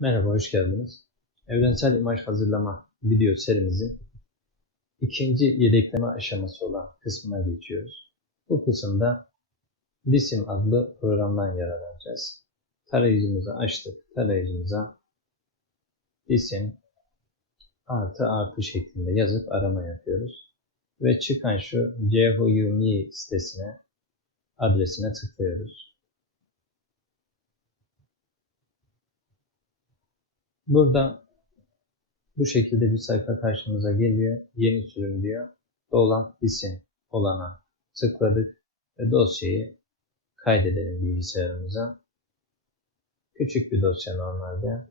Merhaba, hoş geldiniz. Evrensel imaj hazırlama video serimizin ikinci yedekleme aşaması olan kısmına geçiyoruz. Bu kısımda Lisim adlı programdan yararlanacağız. Tarayıcımızı açtık. Tarayıcımıza Lisim artı artı şeklinde yazıp arama yapıyoruz. Ve çıkan şu CHUMI sitesine adresine tıklıyoruz. Burada bu şekilde bir sayfa karşımıza geliyor. Yeni sürüm diyor. Dolan isim olana tıkladık ve dosyayı kaydedelim bilgisayarımıza. Küçük bir dosya normalde.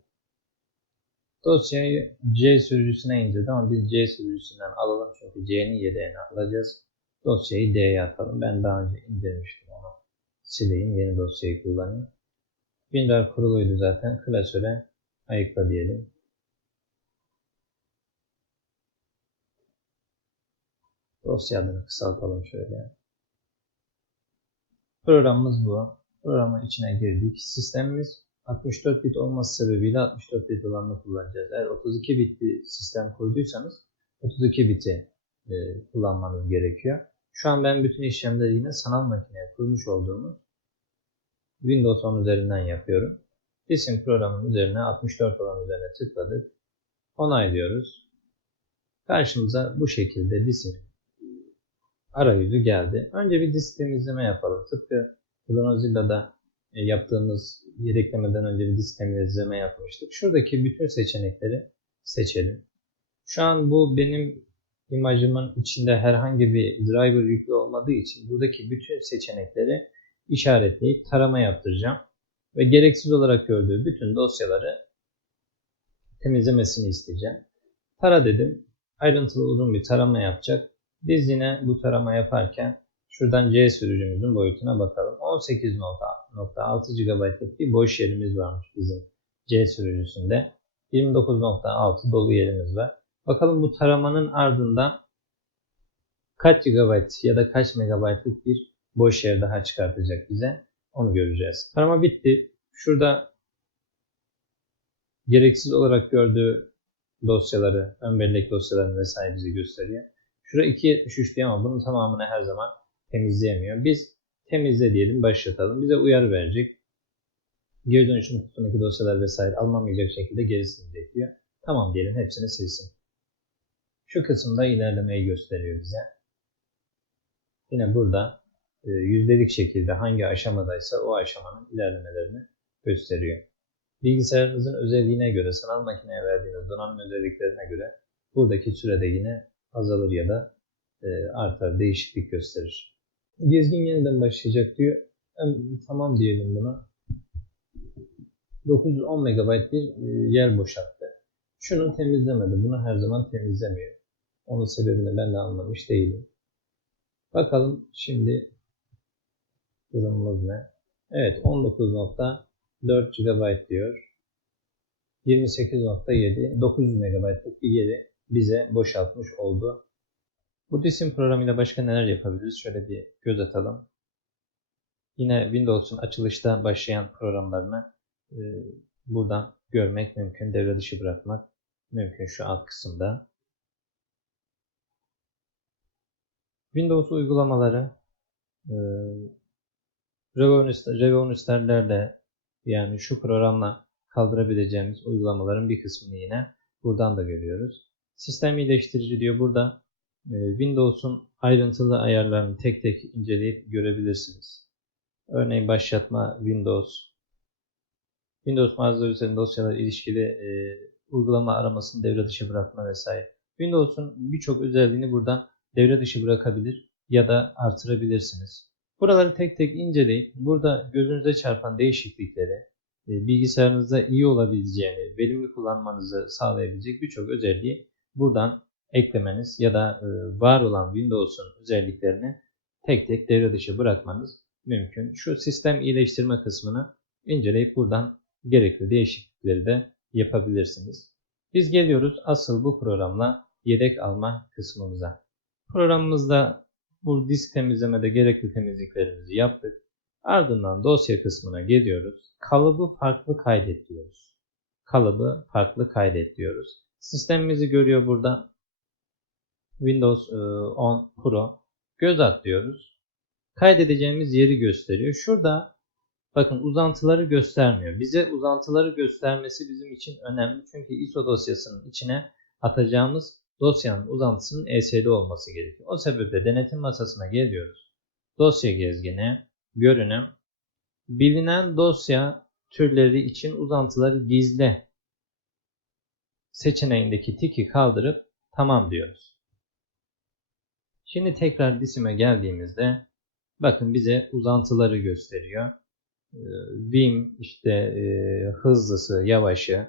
Dosyayı C sürücüsüne indirdi ama biz C sürücüsünden alalım çünkü C'nin yedeğini alacağız. Dosyayı D'ye atalım. Ben daha önce indirmiştim onu. Sileyim yeni dosyayı kullanayım. Binder kuruluydu zaten. Klasöre ayıkla diyelim. Dosya adını kısaltalım şöyle. Programımız bu. Programın içine girdik. Sistemimiz 64 bit olması sebebiyle 64 bit olanını kullanacağız. Eğer 32 bit bir sistem kurduysanız 32 biti e, kullanmanız gerekiyor. Şu an ben bütün işlemleri yine sanal makineye kurmuş olduğumuz Windows 10 üzerinden yapıyorum. Disim programının üzerine 64 olan üzerine tıkladık. Onaylıyoruz. Karşımıza bu şekilde disim arayüzü geldi. Önce bir disk temizleme yapalım. Tıpkı Clonozilla'da e, yaptığımız yedeklemeden önce bir disk temizleme yapmıştık. Şuradaki bütün seçenekleri seçelim. Şu an bu benim imajımın içinde herhangi bir driver yüklü olmadığı için buradaki bütün seçenekleri işaretleyip tarama yaptıracağım ve gereksiz olarak gördüğü bütün dosyaları temizlemesini isteyeceğim. Tara dedim. Ayrıntılı uzun bir tarama yapacak. Biz yine bu tarama yaparken şuradan C sürücümüzün boyutuna bakalım. 18.6 GB'lık bir boş yerimiz varmış bizim C sürücüsünde. 29.6 dolu yerimiz var. Bakalım bu taramanın ardından kaç GB ya da kaç MB'lık bir boş yer daha çıkartacak bize. Onu göreceğiz. Tarama bitti. Şurada gereksiz olarak gördüğü dosyaları, ön bellek dosyalarını vesaire bize gösteriyor. Şurada 2.73 diyor ama bunun tamamını her zaman temizleyemiyor. Biz temizle diyelim, başlatalım. Bize uyarı verecek. Geri dönüşüm kutusundaki dosyalar vesaire almamayacak şekilde gerisini bekliyor. Tamam diyelim, hepsini silsin. Şu kısımda ilerlemeyi gösteriyor bize. Yine burada yüzdelik şekilde hangi aşamadaysa o aşamanın ilerlemelerini gösteriyor. Bilgisayarınızın özelliğine göre, sanal makineye verdiğiniz donanım özelliklerine göre buradaki sürede yine azalır ya da e, artar, değişiklik gösterir. Gezgin yeniden başlayacak diyor. Tamam diyelim buna. 910 MB bir e, yer boşalttı. Şunu temizlemedi. Bunu her zaman temizlemiyor. Onun sebebini ben de anlamış değilim. Bakalım şimdi durumumuz ne? Evet 19.4 GB diyor. 28.7 900 MB'lık bir yeri bize boşaltmış oldu. Bu disim programıyla başka neler yapabiliriz? Şöyle bir göz atalım. Yine Windows'un açılışta başlayan programlarını e, buradan görmek mümkün. Devre dışı bırakmak mümkün şu alt kısımda. Windows uygulamaları e, Revoluster'lerle yani şu programla kaldırabileceğimiz uygulamaların bir kısmını yine buradan da görüyoruz. Sistem iyileştirici diyor burada e, Windows'un ayrıntılı ayarlarını tek tek inceleyip görebilirsiniz. Örneğin başlatma Windows, Windows mağazaları üzerinde dosyalar ilişkili e, uygulama aramasını devre dışı bırakma vesaire. Windows'un birçok özelliğini buradan devre dışı bırakabilir ya da artırabilirsiniz. Buraları tek tek inceleyip burada gözünüze çarpan değişiklikleri, e, bilgisayarınızda iyi olabileceğini, verimli kullanmanızı sağlayabilecek birçok özelliği buradan eklemeniz ya da e, var olan Windows'un özelliklerini tek tek devre dışı bırakmanız mümkün. Şu sistem iyileştirme kısmını inceleyip buradan gerekli değişiklikleri de yapabilirsiniz. Biz geliyoruz asıl bu programla yedek alma kısmımıza. Programımızda bu disk temizlemede gerekli temizliklerimizi yaptık. Ardından dosya kısmına geliyoruz. Kalıbı farklı kaydet diyoruz. kalıbı farklı kaydet diyoruz. Sistemimizi görüyor burada. Windows e, 10 Pro. Göz at diyoruz. Kaydedeceğimiz yeri gösteriyor. Şurada bakın uzantıları göstermiyor. Bize uzantıları göstermesi bizim için önemli. Çünkü ISO dosyasının içine atacağımız dosyanın uzantısının ESD olması gerekiyor. O sebeple denetim masasına geliyoruz. Dosya gezgini, görünüm, bilinen dosya türleri için uzantıları gizle seçeneğindeki tiki kaldırıp tamam diyoruz. Şimdi tekrar disime geldiğimizde bakın bize uzantıları gösteriyor. Ee, Vim işte e, hızlısı, yavaşı.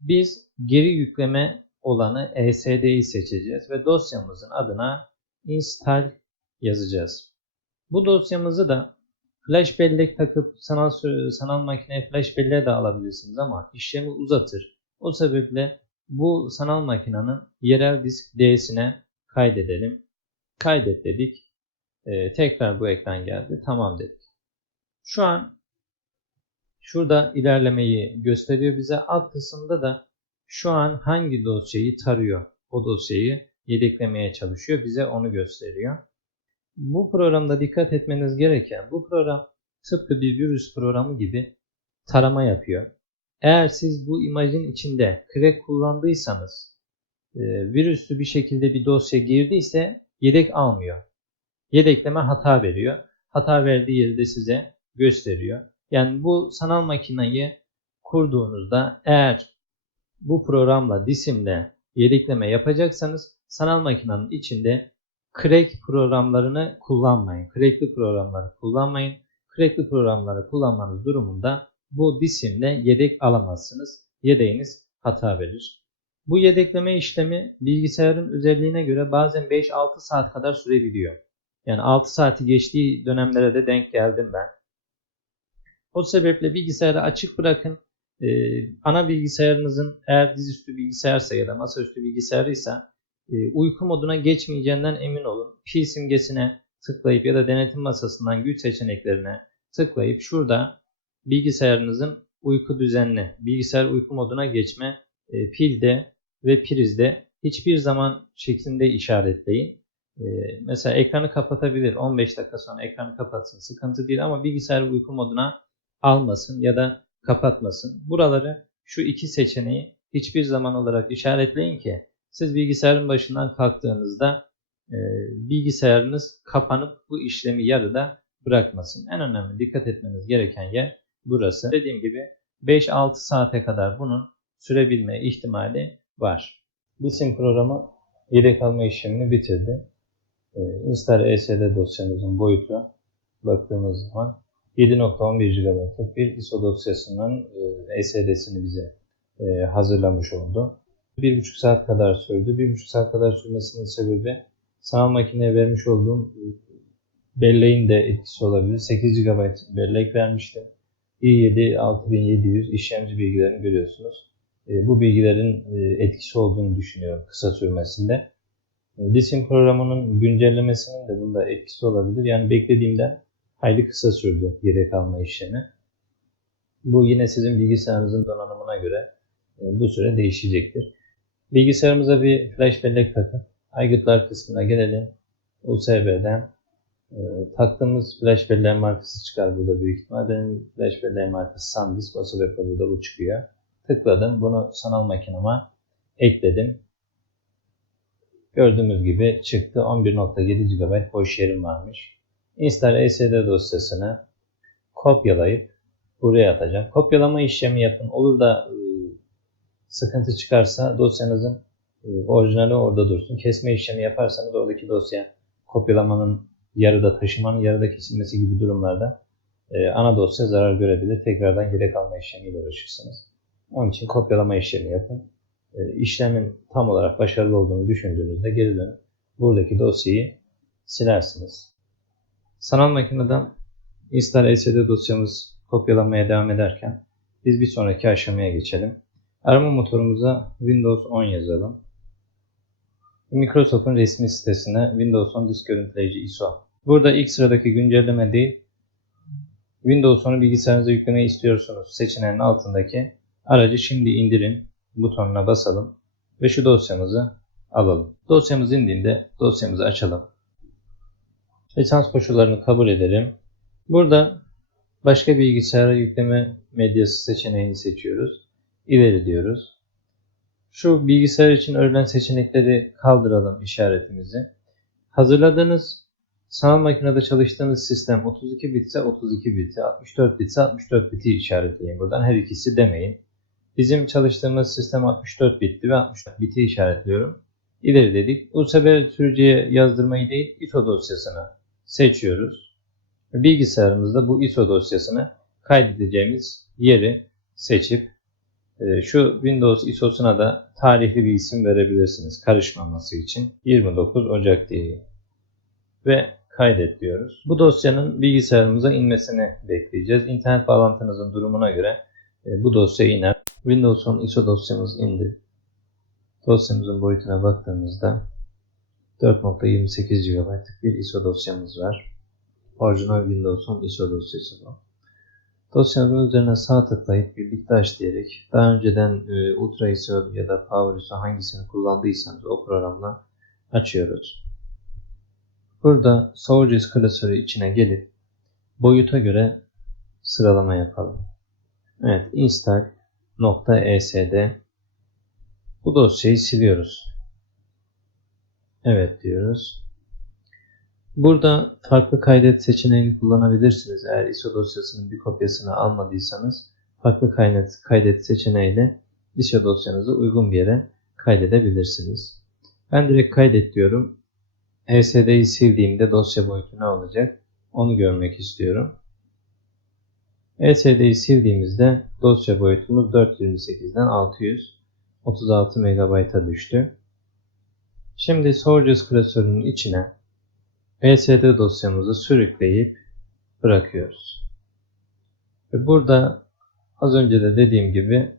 Biz geri yükleme olanı ESD'yi seçeceğiz ve dosyamızın adına install yazacağız. Bu dosyamızı da flash bellek takıp sanal sanal makineye flash belleğe de alabilirsiniz ama işlemi uzatır. O sebeple bu sanal makinenin yerel disk D'sine kaydedelim. Kaydet dedik. Ee, tekrar bu ekran geldi. Tamam dedik. Şu an şurada ilerlemeyi gösteriyor bize. Alt kısımda da şu an hangi dosyayı tarıyor? O dosyayı yedeklemeye çalışıyor. Bize onu gösteriyor. Bu programda dikkat etmeniz gereken bu program tıpkı bir virüs programı gibi tarama yapıyor. Eğer siz bu imajın içinde crack kullandıysanız e, virüslü bir şekilde bir dosya girdiyse yedek almıyor. Yedekleme hata veriyor. Hata verdiği yeri de size gösteriyor. Yani bu sanal makineyi kurduğunuzda eğer bu programla disimle yedekleme yapacaksanız sanal makinenin içinde crack programlarını kullanmayın. Crackli programları kullanmayın. Crackli programları kullanmanız durumunda bu disimle yedek alamazsınız. Yedeğiniz hata verir. Bu yedekleme işlemi bilgisayarın özelliğine göre bazen 5-6 saat kadar sürebiliyor. Yani 6 saati geçtiği dönemlere de denk geldim ben. O sebeple bilgisayarı açık bırakın. Ee, ana bilgisayarınızın eğer dizüstü bilgisayarsa ya da masaüstü bilgisayarıysa e, uyku moduna geçmeyeceğinden emin olun. Pil simgesine tıklayıp ya da denetim masasından güç seçeneklerine tıklayıp şurada bilgisayarınızın uyku düzenli, bilgisayar uyku moduna geçme e, pilde ve prizde hiçbir zaman şeklinde işaretleyin. E, mesela ekranı kapatabilir. 15 dakika sonra ekranı kapatsın. Sıkıntı değil ama bilgisayar uyku moduna almasın ya da kapatmasın. Buraları şu iki seçeneği hiçbir zaman olarak işaretleyin ki siz bilgisayarın başından kalktığınızda e, bilgisayarınız kapanıp bu işlemi yarıda bırakmasın. En önemli dikkat etmeniz gereken yer burası. Dediğim gibi 5-6 saate kadar bunun sürebilme ihtimali var. Bisim programı yedek alma işlemini bitirdi. E, Install ESD dosyamızın boyutu baktığımız zaman 7.11 GB'lık bir ISO dosyasının e, ESD'sini bize e, hazırlamış oldu. 1,5 saat kadar sürdü. 1,5 saat kadar sürmesinin sebebi sanal makineye vermiş olduğum e, belleğin de etkisi olabilir. 8 GB bellek vermiştim. i7 6700 işlemci bilgilerini görüyorsunuz. Bu bilgilerin etkisi olduğunu düşünüyorum kısa sürmesinde. Disim programının güncellemesinin de bunda etkisi olabilir. Yani beklediğimden hayli kısa sürdü yedek alma işlemi. Bu yine sizin bilgisayarınızın donanımına göre bu süre değişecektir. Bilgisayarımıza bir flash bellek takın. Aygıtlar kısmına gelelim. USB'den e, taktığımız flash belleğin markası çıkar burada büyük ihtimal. Benim flash belleğin markası SanDisk. O sebeple burada bu çıkıyor. Tıkladım. Bunu sanal makineme ekledim. Gördüğümüz gibi çıktı. 11.7 GB boş yerim varmış. Install ESD dosyasını kopyalayıp buraya atacağım. Kopyalama işlemi yapın. Olur da e, sıkıntı çıkarsa dosyanızın e, orijinali orada dursun. Kesme işlemi yaparsanız oradaki dosya kopyalamanın yarıda taşımanın yarıda kesilmesi gibi durumlarda e, ana dosya zarar görebilir. Tekrardan gerek alma işlemiyle uğraşırsınız. Onun için kopyalama işlemi yapın. İşlemin tam olarak başarılı olduğunu düşündüğünüzde geri dönüp buradaki dosyayı silersiniz. Sanal makineden install ESD dosyamız kopyalanmaya devam ederken biz bir sonraki aşamaya geçelim. Arama motorumuza Windows 10 yazalım. Microsoft'un resmi sitesine Windows 10 disk görüntüleyici ISO. Burada ilk sıradaki güncelleme değil, Windows 10'u bilgisayarınıza yüklemeyi istiyorsunuz seçeneğinin altındaki aracı şimdi indirin butonuna basalım ve şu dosyamızı alalım. Dosyamız indiğinde dosyamızı açalım. Lisans koşullarını kabul edelim. Burada başka bilgisayara yükleme medyası seçeneğini seçiyoruz. İleri diyoruz. Şu bilgisayar için örülen seçenekleri kaldıralım işaretimizi. Hazırladığınız sanal makinede çalıştığınız sistem 32 bitse 32 biti, 64 bitse 64 biti işaretleyin. Buradan her ikisi demeyin. Bizim çalıştığımız sistem 64 bitti ve 64 biti işaretliyorum. İleri dedik. Sefer sürücüye yazdırmayı değil ISO dosyasını seçiyoruz. Bilgisayarımızda bu ISO dosyasını kaydedeceğimiz yeri seçip e, şu Windows ISO'suna da tarihli bir isim verebilirsiniz karışmaması için. 29 Ocak diye ve kaydet diyoruz. Bu dosyanın bilgisayarımıza inmesini bekleyeceğiz. İnternet bağlantınızın durumuna göre e, bu dosya iner. Windows'un ISO dosyamız indi. Dosyamızın boyutuna baktığımızda 4.28 GB'lık bir ISO dosyamız var. Orijinal Windows'un ISO dosyası bu. Dosyanın üzerine sağ tıklayıp birlikte aç diyerek daha önceden e, Ultra ISO ya da Power ISO hangisini kullandıysanız o programla açıyoruz. Burada Soldiers klasörü içine gelip boyuta göre sıralama yapalım. Evet, install.esd bu dosyayı siliyoruz. Evet diyoruz. Burada farklı kaydet seçeneğini kullanabilirsiniz. Eğer ISO dosyasının bir kopyasını almadıysanız farklı kaydet, kaydet seçeneğiyle ISO dosyanızı uygun bir yere kaydedebilirsiniz. Ben direkt kaydet diyorum. ESD'yi sildiğimde dosya boyutu ne olacak? Onu görmek istiyorum. ESD'yi sildiğimizde dosya boyutumuz 428'den 636 MB'a düştü. Şimdi Soldiers klasörünün içine ESD dosyamızı sürükleyip bırakıyoruz. Ve burada az önce de dediğim gibi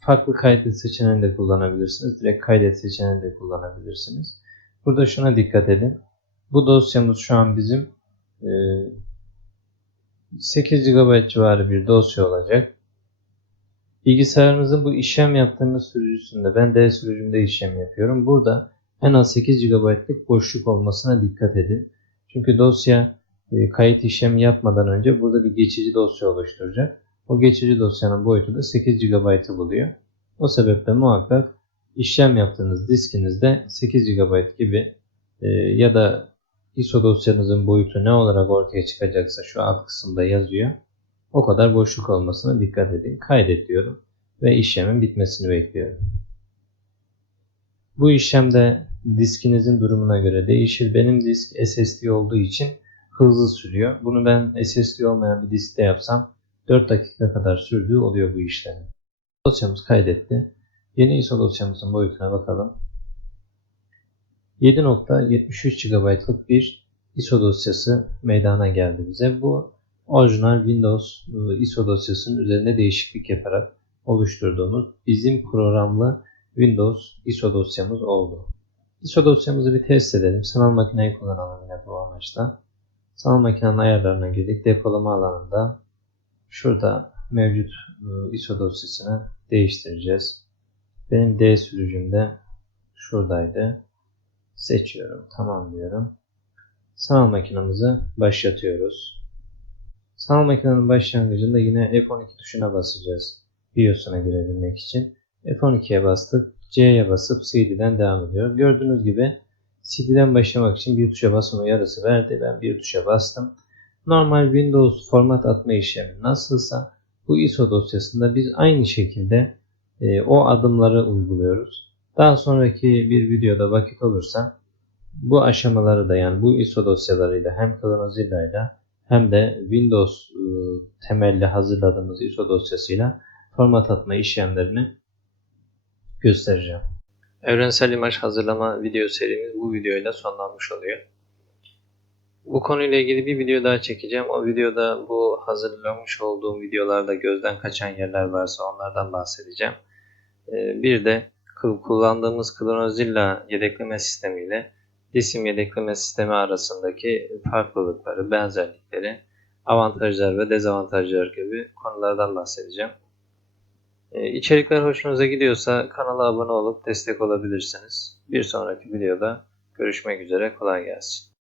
farklı kaydet seçeneğini de kullanabilirsiniz. Direkt kaydet seçeneğini de kullanabilirsiniz. Burada şuna dikkat edin. Bu dosyamız şu an bizim 8 GB civarı bir dosya olacak. Bilgisayarımızın bu işlem yaptığımız sürücüsünde ben D sürücümde işlem yapıyorum. Burada en az 8 GB'lık boşluk olmasına dikkat edin. Çünkü dosya e, kayıt işlemi yapmadan önce burada bir geçici dosya oluşturacak. O geçici dosyanın boyutu da 8 GB'ı buluyor. O sebeple muhakkak işlem yaptığınız diskinizde 8 GB gibi e, ya da ISO dosyanızın boyutu ne olarak ortaya çıkacaksa şu alt kısımda yazıyor. O kadar boşluk olmasına dikkat edin. Kaydet diyorum ve işlemin bitmesini bekliyorum. Bu işlemde diskinizin durumuna göre değişir. Benim disk SSD olduğu için hızlı sürüyor. Bunu ben SSD olmayan bir diskte yapsam 4 dakika kadar sürdüğü oluyor bu işlemi. Dosyamız kaydetti. Yeni ISO dosyamızın boyutuna bakalım. 7.73 GB'lık bir ISO dosyası meydana geldi bize. Bu orijinal Windows e, ISO dosyasının üzerinde değişiklik yaparak oluşturduğumuz bizim programlı Windows ISO dosyamız oldu. ISO dosyamızı bir test edelim. Sanal makineyi kullanalım yine bu amaçla. Sanal makinenin ayarlarına girdik. Depolama alanında şurada mevcut e, ISO dosyasını değiştireceğiz. Benim D sürücümde şuradaydı. Seçiyorum. Tamam diyorum. Sanal makinamızı başlatıyoruz. Sanal makinenin başlangıcında yine F12 tuşuna basacağız. BIOS'una girebilmek için. F12'ye bastık. C'ye basıp CD'den devam ediyor. Gördüğünüz gibi CD'den başlamak için bir tuşa basma uyarısı verdi. Ben bir tuşa bastım. Normal Windows format atma işlemi nasılsa bu ISO dosyasında biz aynı şekilde e, o adımları uyguluyoruz. Daha sonraki bir videoda vakit olursa bu aşamaları da yani bu ISO dosyalarıyla hem Clonozilla ile hem de Windows e, temelli hazırladığımız ISO dosyasıyla format atma işlemlerini göstereceğim. Evrensel imaj hazırlama video serimiz bu videoyla sonlanmış oluyor. Bu konuyla ilgili bir video daha çekeceğim. O videoda bu hazırlamış olduğum videolarda gözden kaçan yerler varsa onlardan bahsedeceğim. Ee, bir de kullandığımız Clonozilla yedekleme sistemi ile Disim yedekleme sistemi arasındaki farklılıkları, benzerlikleri, avantajlar ve dezavantajlar gibi konulardan bahsedeceğim. E, içerikler hoşunuza gidiyorsa kanala abone olup destek olabilirsiniz. Bir sonraki videoda görüşmek üzere. Kolay gelsin.